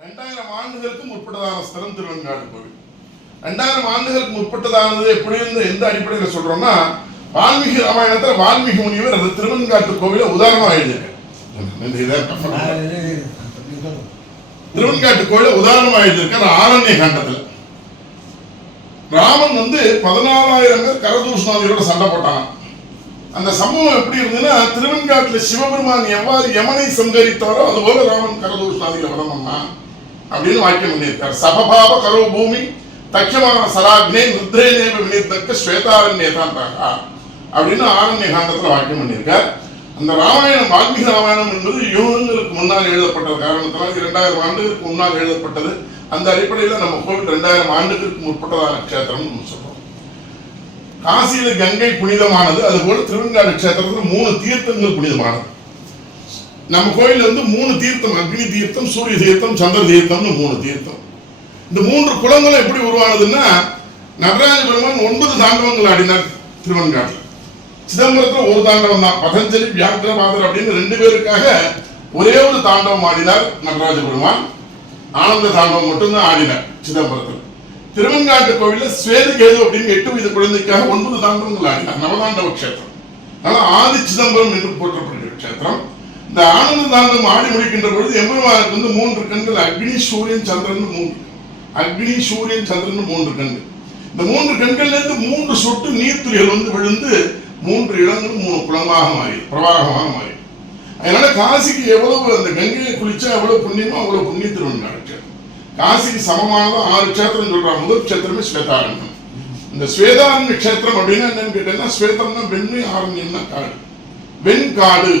ரெண்டாயிரம் ஆண்டுகளுக்கு முற்பட்டதான ஸ்தலம் திருவெண்காடு கோவில் ரெண்டாயிரம் ஆண்டுகளுக்கு முற்பட்டதானது எப்படி இருந்து எந்த அடிப்படையில் சொல்றோம்னா வால்மீகி ராமாயணத்துல வால்மீகி முனிவர் அந்த திருவெண்காட்டு கோவில உதாரணமா எழுதியிருக்காரு திருவெண்காட்டு கோயிலை உதாரணமா எழுதியிருக்காரு ஆரண்ய காண்டத்துல ராமன் வந்து பதினாலாயிரம் பேர் கரதூஷ்ணாதியோட சண்டை போட்டான் அந்த சம்பவம் எப்படி இருந்ததுன்னா திருவெண்காட்டுல சிவபெருமான் எவ்வாறு யமனை சங்கரித்தாரோ அதுபோல ராமன் கரதூஷ்ணாதிகளை வதம் பண்ணான் அப்படின்னு வாக்கியம் பண்ணியிருக்கார் சபபாப கரோ பூமி தக்கியமான சராக்னே நித்ரேனேவ வினிர்தக்க ஸ்வேதாரண்யதான்றாக அப்படின்னு ஆரண்யகாந்தத்தில் வாக்கியம் பண்ணியிருக்கார். அந்த ராமாயணம் வால்மீகி ராமாயணம் என்பது யுகங்களுக்கு முன்னால் எழுதப்பட்டது. காரணத்தினால் இரண்டாயிரம் ஆண்டுகளுக்கு முன்னால் எழுதப்பட்டது. அந்த அடிப்படையில் நம்ம கோவில் ரெண்டாயிரம் ஆண்டுகளுக்கு முற்பட்டதான க்ஷேத்திரம் நம்ம சொல்றோம். காசியில் கங்கை புனிதமானது. அதுபோல திருவெண்காடு கஷேத்திரத்தில் மூணு தீர்த்தங்கள் புனிதமானது. நம்ம கோயில்ல வந்து மூணு தீர்த்தம் அக்னி தீர்த்தம் சூரிய தீர்த்தம் சந்திர தீர்த்தம்னு மூணு தீர்த்தம். இந்த மூன்று குளங்களும் எப்படி உருவானதுன்னா நடராஜ பெருமான் ஒன்பது தாண்டவங்கள் ஆடினார் திருவெண்காட்டில் சிதம்பரத்தில் ஒரு தாண்டவம் தான் பதஞ்சலி வியாக்கிரபாதர் அப்படின்னு ரெண்டு பேருக்காக ஒரே ஒரு தாண்டவம் ஆடினார் நடராஜ பெருமான். ஆனந்த தாண்டவம் மட்டும்தான் ஆடினார் சிதம்பரத்தில். திருவன்காட்டு கோவிலில் ஸ்வேது கேது அப்படின்னு எட்டு வயது குழந்தைக்காக ஒன்பது தாண்டவங்கள் ஆடினார் நவதாண்டவ கஷேத்திரம். அதனால் ஆதி சிதம்பரம் என்று போற்றப்படுகிற கஷேத்திரம். இந்த ஆனந்த தாண்டவம் ஆடி முடிக்கின்ற பொழுது எம்பெருமானுக்கு வந்து மூன்று கண்கள் அக்னி சூரியன் சந்திரன் மூன்று. அக்னி சூரியன் சந்திரன் மூன்று கண்கள். இந்த மூன்று கண்கள்ல இருந்து மூன்று சொட்டு நீர்த்துளிகள் வந்து விழுந்து மூன்று இடங்களும் மூணு குளமாக மாறி பிரவாகமாக மாறி. அதனால காசிக்கு எவ்வளவு அந்த கங்கையை குளிச்சா எவ்வளவு புண்ணியமோ அவ்வளவு புண்ணிய நடக்கும் காசிக்கு சமமானதான் ஆறு கஷேத்திரம் சொல்றாங்க. முதல் கஷேத்திரமே ஸ்வேதாரண்யம். இந்த ஸ்வேதாரண்ய கஷேத்திரம் அப்படின்னா என்னன்னு கேட்டேன்னா ஸ்வேதம்னா வெண்மை ஆரண்யம்னா காடு. வெண்காடு.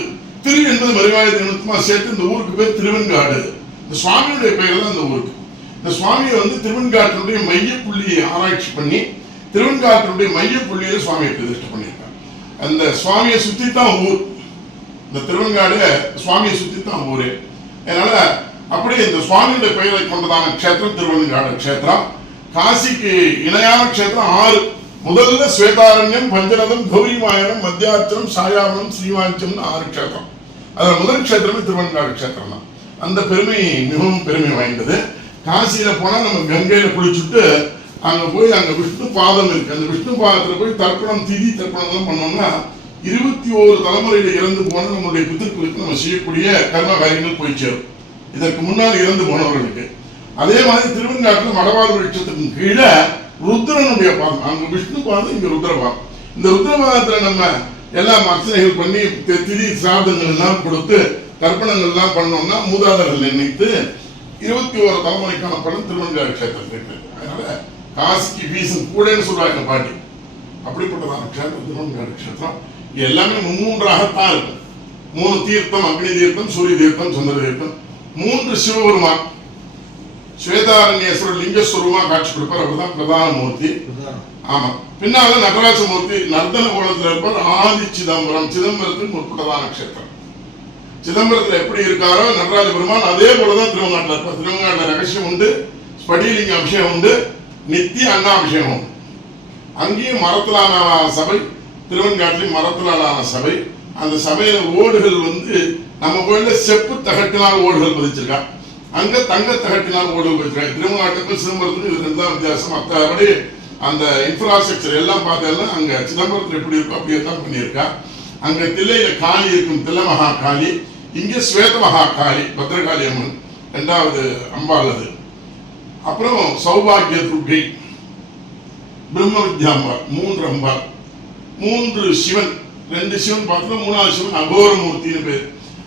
திரு என்பது மறைவாய திருமணத்துமா சேர்த்து இந்த ஊருக்கு பேர் திருவெண்காடு. இந்த சுவாமியுடைய பெயர் தான் இந்த ஊருக்கு. இந்த சுவாமியை வந்து திருவெண்காட்டினுடைய மையப்புள்ளியை ஆராய்ச்சி பண்ணி திருவெண்காட்டினுடைய மையப்புள்ளியை சுவாமியை பிரதிஷ்டை பண்ணியிருக்காங்க அந்த சுவாமியை சுற்றி தான் ஊர். இந்த திருவெண்காடு சுவாமியை சுற்றி தான் ஊரே. அதனால அப்படியே இந்த சுவாமியுடைய பெயரை கொண்டதான க்ஷேத்திரம் திருவெண்காடு க்ஷேத்திரம். காசிக்கு இணையான க்ஷேத்திரம் ஆறு. முதல்ல ஸ்வேதாரண்யம் பஞ்சரதம் கௌரிமாயனம் மத்தியாத்திரம் சாயாவனம் ஸ்ரீவாஞ்சம்னு ஆறு க்ஷேத்திரம். அதில் முதல் க்ஷேத்திரமே திருவண்ணாடு க்ஷேத்திரம் தான். அந்த பெருமை மிகவும் பெருமை வாய்ந்தது. காசியில போனால் நம்ம கங்கையில குளிச்சுட்டு அங்கே போய் அங்கே விஷ்ணு பாதம் இருக்கு. அந்த விஷ்ணு பாதத்தில் போய் தர்ப்பணம் திதி தர்ப்பணம்லாம் பண்ணோம்னா இருபத்தி ஓரு தலைமுறையில இறந்து போன நம்மளுடைய பித்திருக்களுக்கு நம்ம செய்யக்கூடிய கர்ம காரியங்கள் போய் சேரும். இதற்கு முன்னால் இறந்து போனவர்களுக்கு. அதே மாதிரி திருவண்ணாட்டில் மடவாத விருட்சத்துக்கு கீழே ருத்ரனுடைய பாதம். அங்க விஷ்ணு பாதம் இங்க ருத்ர பாதம். இந்த ருத்ர பாதத்துல நம்ம எல்லாம் அர்ச்சனைகள் பண்ணி திதி சாதங்கள் எல்லாம் கொடுத்து தர்ப்பணங்கள் எல்லாம் பண்ணோம்னா மூதாதர்கள் நினைத்து இருபத்தி ஓரு தலைமுறைக்கான பலன் திருவண்ணாமலை கஷேத்திரம் இருக்கு. அதனால காசுக்கு வீசும் கூடன்னு சொல்றாங்க பாட்டி. அப்படிப்பட்டதான கஷேத்திரம் திருவண்ணாமலை கஷேத்திரம் இது எல்லாமே மும்மூன்றாகத்தான் இருக்கும். மூணு தீர்த்தம் அக்னி தீர்த்தம் சூரிய தீர்த்தம் சந்திர தீர்த்தம். மூன்று சிவபெருமான் ஸ்வேதாரண்யேஸ்வரர் லிங்கஸ்வரூபமா காட்சி கொடுப்பார். அவர்தான் பிரதான மூர்த்தி ஆமா. பின்னால நடராஜ மூர்த்தி நர்தன கோலத்தில் இருப்பார் ஆதி சிதம்பரம். சிதம்பரத்துக்கு முற்பட்டதான க்ஷேத்திரம். சிதம்பரத்துல எப்படி இருக்காரோ நடராஜ பெருமான் அதே போலதான் திருவங்காட்டில் இருப்பார். திருவங்காட்டில் ரகசியம் உண்டு ஸ்படிலிங்க அபிஷேகம் உண்டு நித்திய அன்னாபிஷேகம் உண்டு. அங்கேயும் மரத்திலான சபை திருவெண்காட்டிலையும் மரத்திலான சபை. அந்த சபையில ஓடுகள் வந்து நம்ம கோயில்ல செப்பு தகட்டினால் ஓடுகள் பதிச்சிருக்கா அங்க தங்க தகட்டினால் ஓடுகள் பதிச்சிருக்காங்க திருவண்ணாட்டுக்கும் சிதம்பரத்துக்கும் இது ரெண்டு வித்தியாசம். மற்றபடி அந்த இன்ஃப்ராஸ்ட்ரக்சர் எல்லாம் பார்த்தாலும் அங்க சிதம்பரத்தில் எப்படி இருக்கோ அப்படியே தான் பண்ணியிருக்கா. அங்க தில்லையில காளி இருக்கும். தில்ல மகா காளி இங்க ஸ்வேத மகா காளி பத்ரகாளி அம்மன். ரெண்டாவது அம்பாள் அது. அப்புறம் சௌபாகிய துர்கை. பிரம்ம வித்யாம்பாள் மூன்று அம்பாள். மூன்று சிவன். ரெண்டு சிவன் பார்த்தோம்னா மூணாவது சிவன் அகோரமூர்த்தின்னு பேர்.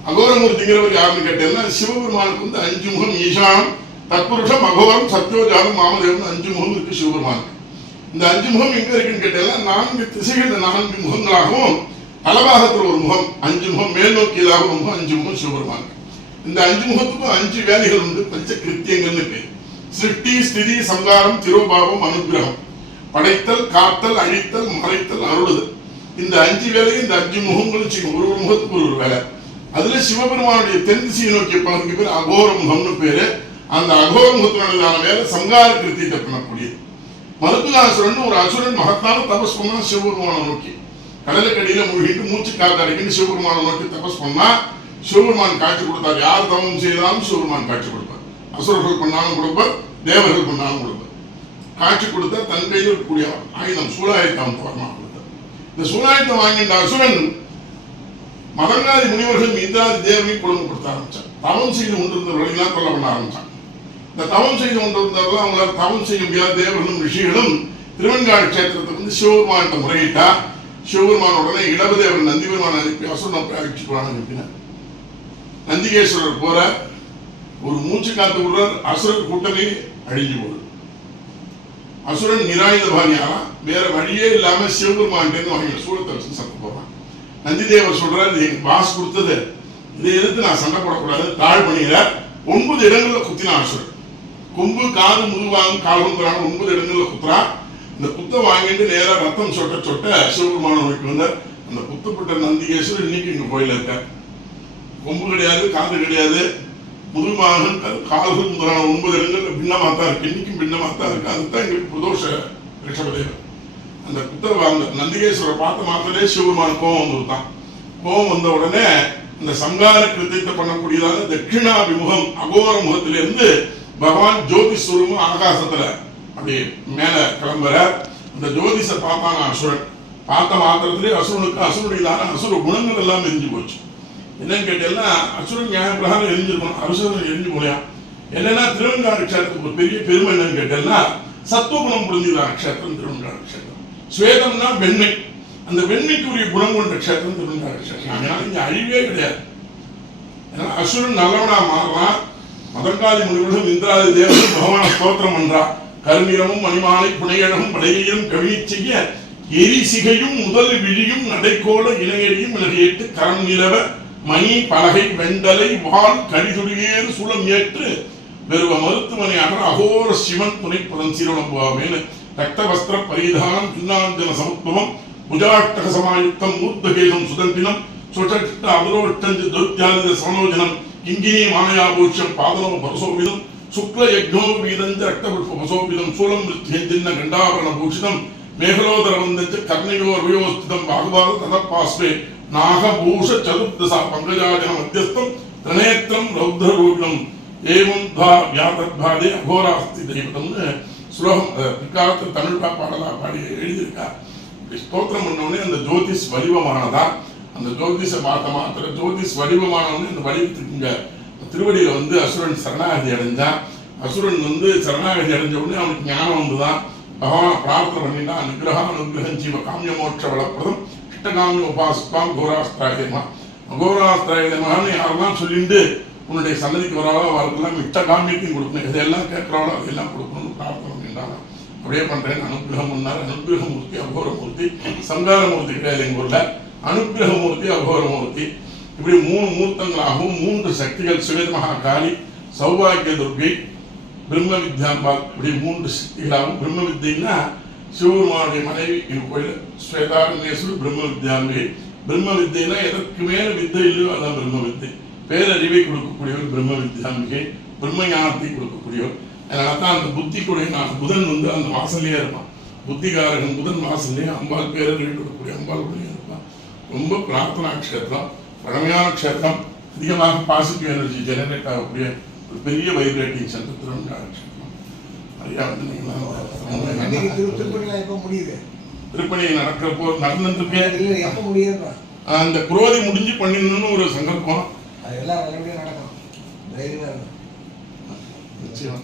அகோரமூர்த்திங்கிறவர் யாருன்னு கேட்டீங்கன்னா சிவபெருமானுக்கு வந்து அஞ்சு முகம் ஈசானம் தத்புருஷம் அகோரம் சத்யோஜானம் மாமதேவன் அஞ்சு முகம் இருக்கு சிவபெருமானுக்கு. இந்த அஞ்சு முகம் எங்க இருக்குன்னு கேட்டீங்கன்னா நான்கு திசைகள் நான்கு முகங்களாகவும் பலபாகத்தில் ஒரு முகம் அஞ்சு முகம் மேல் நோக்கியதாக ஒரு முகம் அஞ்சு முகம் சிவபெருமானுக்கு. இந்த அஞ்சு முகத்துக்கும் அஞ்சு வேலைகள் உண்டு பஞ்ச கிருத்தியங்கள்னு பேர். சிருஷ்டி ஸ்திதி சங்காரம் திருபாவம் அனுகிரகம். படைத்தல் காத்தல் அழித்தல் மறைத்தல் அருளுதல். இந்த அஞ்சு வேலையும் இந்த அஞ்சு முகங்களும் செய்யும். ஒரு ஒரு முகத்துக்கு ஒரு ஒரு வேலை. அதுல சிவபெருமானுடைய தென் திசையை நோக்கிய பகுதிக்கு பேர் அகோர முகம்னு பேரு. அந்த அகோர முகத்தினுடையதான வேலை சங்கார கிருத்தியத்தை பண்ணக்கூடியது மருத்துவாசுரன் ஒரு அசுரன் மகத்தான தபஸ் பண்ணா சிவபெருமானை நோக்கி. கடலுக்கடியில மூழ்கிட்டு மூச்சு காத்து அடைக்கிட்டு சிவபெருமானை நோக்கி தபஸ் பண்ணா சிவபெருமான் காட்சி கொடுத்தார் யார் தவம் செய்தாலும் சிவபெருமான் காட்சி கொடுப்பார். அசுரர்கள் பண்ணாலும் கொடுப்பார் தேவர்கள் பண்ணாலும் கொடுப்பார். காட்சி கொடுத்தா தன் கையில் இருக்கக்கூடிய ஆயுதம் சூழாயுத்தம் வரமா கொடுத்தார். இந்த சூழாயுத்தம் வாங்கின்ற அசுரன் மதங்காதி முனிவர்கள் மீதாதி தேவனை குடும்பம் கொடுத்த ஆரம்பிச்சான் தவம் செய்து கொண்டிருந்தவர்களெல்லாம் கொல்ல பண்ண ஆரம்பிச்சான் இந்த தவம் செய்து கொண்டிருந்தவர்கள் அவங்களால தவம் செய்ய முடியாத தேவர்களும் ரிஷிகளும் திருவெண்காடு கஷேத்திரத்துக்கு வந்து சிவபெருமான்கிட்ட முறையிட்டா சிவபெருமான உடனே இளவதேவன் நந்திபெருமான அனுப்பி அசுரனை போய் அழிச்சுக்குவான்னு அனுப்பினார் நந்திகேஸ்வரர் போற ஒரு மூச்சு காத்து விடுறார் அசுரன் கூட்டமே அழிஞ்சு போகுது. அசுரன் நிராயுத பாணியாரா வேற வழியே இல்லாம சிவபெருமான் வாங்கின சூழத்தரசன் சத்தம் நந்திதேவர் சொல்றாரு நீ எங்க பாஸ் கொடுத்தது. இதை எதிர்த்து நான் சண்டை போடக்கூடாது. தாழ் பண்ணிக்கிறார். ஒன்பது இடங்கள்ல குத்தினா அசுரன். கொம்பு காது முதுவாகும் கால்வங்கிறான ஒன்பது இடங்கள்ல குத்துறா இந்த குத்த வாங்கிட்டு நேரா ரத்தம் சொட்ட சொட்ட சிவபெருமான நோக்கி வந்தார். அந்த குத்தப்பட்ட நந்திகேஸ்வரர் இன்னைக்கு இங்க கோயில இருக்கார். கொம்பு கிடையாது காது கிடையாது. முதுமாகன் கால்கள் முதலான ஒன்பது இடங்கள்ல பின்னமாக தான் இருக்கு. இன்னைக்கும் பின்னமாக தான் இருக்கு. அதுதான் எங்களுக்கு பிரதோஷ ரிஷபதேவன் அந்த குத்தர் அந்த நந்திகேஸ்வரை பார்த்த மாத்திரே சிவபெருமான கோபம் வந்துருத்தான் கோபம் வந்த உடனே இந்த சங்கார கிருத்தியத்தை பண்ணக்கூடியதான தட்சிணாபிமுகம் அகோர முகத்திலிருந்து பகவான் ஜோதி ஸ்வரூபம் ஆகாசத்துல அப்படி மேல கிளம்புற அந்த ஜோதிஷ பார்த்தாங்க அசுரன். பார்த்த மாத்திரத்திலே அசுரனுக்கு அசுரனுடையதான அசுர குணங்கள் எல்லாம் எரிஞ்சு போச்சு. என்னன்னு கேட்டீங்கன்னா அசுரன் நியாய பிரகாரம் எரிஞ்சிருக்கணும் அசுரன் எரிஞ்சு போலையா என்னன்னா திருவங்கார க்ஷேத்திரத்துக்கு ஒரு பெரிய பெருமை என்னன்னு கேட்டீங்கன்னா சத்துவகுணம் புரிஞ்சுதான் க்ஷேத்திரம் திருவங்கார க்ஷேத்திரம் சுவேதம்னா வெண்மை. அந்த வெண்மைக்குரிய குணம் கொண்ட கஷேத்திரம் திருநாள் கஷேத்திரம். அதனால இங்க அழிவே கிடையாது. ஏன்னா அசுரன் நல்லவனா மாறலாம் மதங்காதி முனிவர்களும் இந்திராதி தேவர்கள் பகவான ஸ்தோத்திரம் பண்றா. கருநிறமும் மணிமாலை புனையழகும் படையையும் கவியச் செய்ய எரிசிகையும் முதல் விழியும் நடைக்கோல இணையடியும் இணையிட்டு கரம் நிலவ மணி பலகை வெண்டலை வால் கடிதுடியேறு சுளம் ஏற்று வெறுவ மருத்துவமனை அகோர சிவன் துணை சீரணம்புவாமேனு ரக்த வஸ்திர பரிதானம் சுண்ணாஞ்சன சமுத்பவம் புஜாட்டக சமாயுக்தம் மூர்த்தகேதம் சுதந்தினம் சுடட்ட அபரோட்டஞ்சு தௌத்யாதித சமனோஜனம் இங்கினி மானயாபூஷம் பாதனோ பரசோபிதம் சுக்ல யக்னோ யஜ்னோபீதஞ்ச ரக்தபுஷ்பசோபிதம் சூலம் விருத்தியஞ்சின்ன கண்டாபரண பூஷிதம் மேகலோதர வந்தஞ்ச கர்ணயோர் வியோஸ்திதம் பாகுபாத ததப்பாஸ்வே நாகபூஷ சதுர்தசா பங்கஜாஜன மத்தியஸ்தம் திரணேத்திரம் ரௌத்ரரூபிணம் ஏவம் தா வியாதத்பாதே அகோராஸ்தி தெய்வதம்னு ஸ்லோகம் அஹ், பிற்காலத்தில் தமிழ் பா- பாடலா பாடி எழுதியிருக்கா. இப்படி ஸ்தோத்திரம் பண்ணோடனே அந்த ஜோதிஷ் வடிவமானதா? அந்த ஜோதிஷ பார்த்த மாத்திர ஜோதிஷ் வடிவமானவனே அந்த வடிவத்துக்கு இங்க திருவடியில வந்து அசுரன் சரணாகதி அடைஞ்சான் அசுரன் வந்து சரணாகதி அடைஞ்ச உடனே அவனுக்கு ஞானம் வந்துதான் பகவான் பிரார்த்தனை பண்ணிட்டான் அனுகிரக அனுகிரகம் ஜீவ காமிய மோட்ச வளப்பிரதம் இஷ்டகாமிய உபாசிப்பாம் கோராஸ்திராயுதமா அகோராஸ்திராயுதமான்னு யாரெல்லாம் சொல்லிட்டு உன்னுடைய சந்ததிக்கு வராளோ அவருக்கெல்லாம் இஷ்ட காமியத்தையும் கொடுக்கணும். எதையெல்லாம் கேட்கிறாளோ அதையெல்லாம் கொடுக்கணும்னு பிரார்த்தனை பண்ணிட்டாங்க அப்படியே பண்றேன். அனுகிரகம் அனுகிரகமூர்த்தி அகோரமூர்த்தி சங்காரமூர்த்தி கிடையாது எங்கள் ஊரில். அனுகிரகமூர்த்தி அகோரமூர்த்தி. இப்படி மூணு மூர்த்தங்களாகவும் மூன்று சக்திகள் சுவேத மகாகாளி சௌபாகிய துர்கை பிரம்ம வித்யாம்பால் இப்படி மூன்று சக்திகளாகவும் பிரம்ம வித்தைன்னா சிவபெருமானுடைய மனைவி இவங்க கோயில் ஸ்வேதாரண்யேஸ்வரி பிரம்ம வித்யாம்பிகை பிரம்ம வித்தைன்னா எதற்கு மேல வித்தை இல்லையோ அதான் பிரம்ம வித்தை பேரறிவை கொடுக்கக்கூடியவர் பிரம்ம வித்யாம்பிகை பிரம்ம ஞானத்தை கொடுக்கக்கூடியவர். அதனால தான் அந்த புத்தி கூட நான் புதன் வந்து அந்த வாசல்லையே இருப்பான். புத்திகாரகன் புதன் வாசல்லையே அம்பாள் பேரறிவை கொடுக்கக்கூடிய அம்பாள் கூட இருப்பான். ரொம்ப பிரார்த்தனா க்ஷேத்திரம் பழமையான க்ஷேத்திரம். அதிகமாக பாசிட்டிவ் எனர்ஜி ஜெனரேட் ஆகக்கூடிய ஒரு பெரிய வைப்ரேட்டிங் சென்டர் திருவண்ணாமலை க்ஷேத்திரம் ஐயா வந்து அன்னைக்கு நீங்க திரு- திருப்பதிலாம் எப்போ முடியுது? திருப்பணி நடக்கிறப்போ நடந்துட்டு முடியுதுப்பா? அந்த குரோதி முடிஞ்சு பண்ணிடணும்னு ஒரு சங்கல்பம். அது எல்லாம் நல்லபடியாக நடக்கும். தைரியமாக இருக்கும் நிச்சயம்.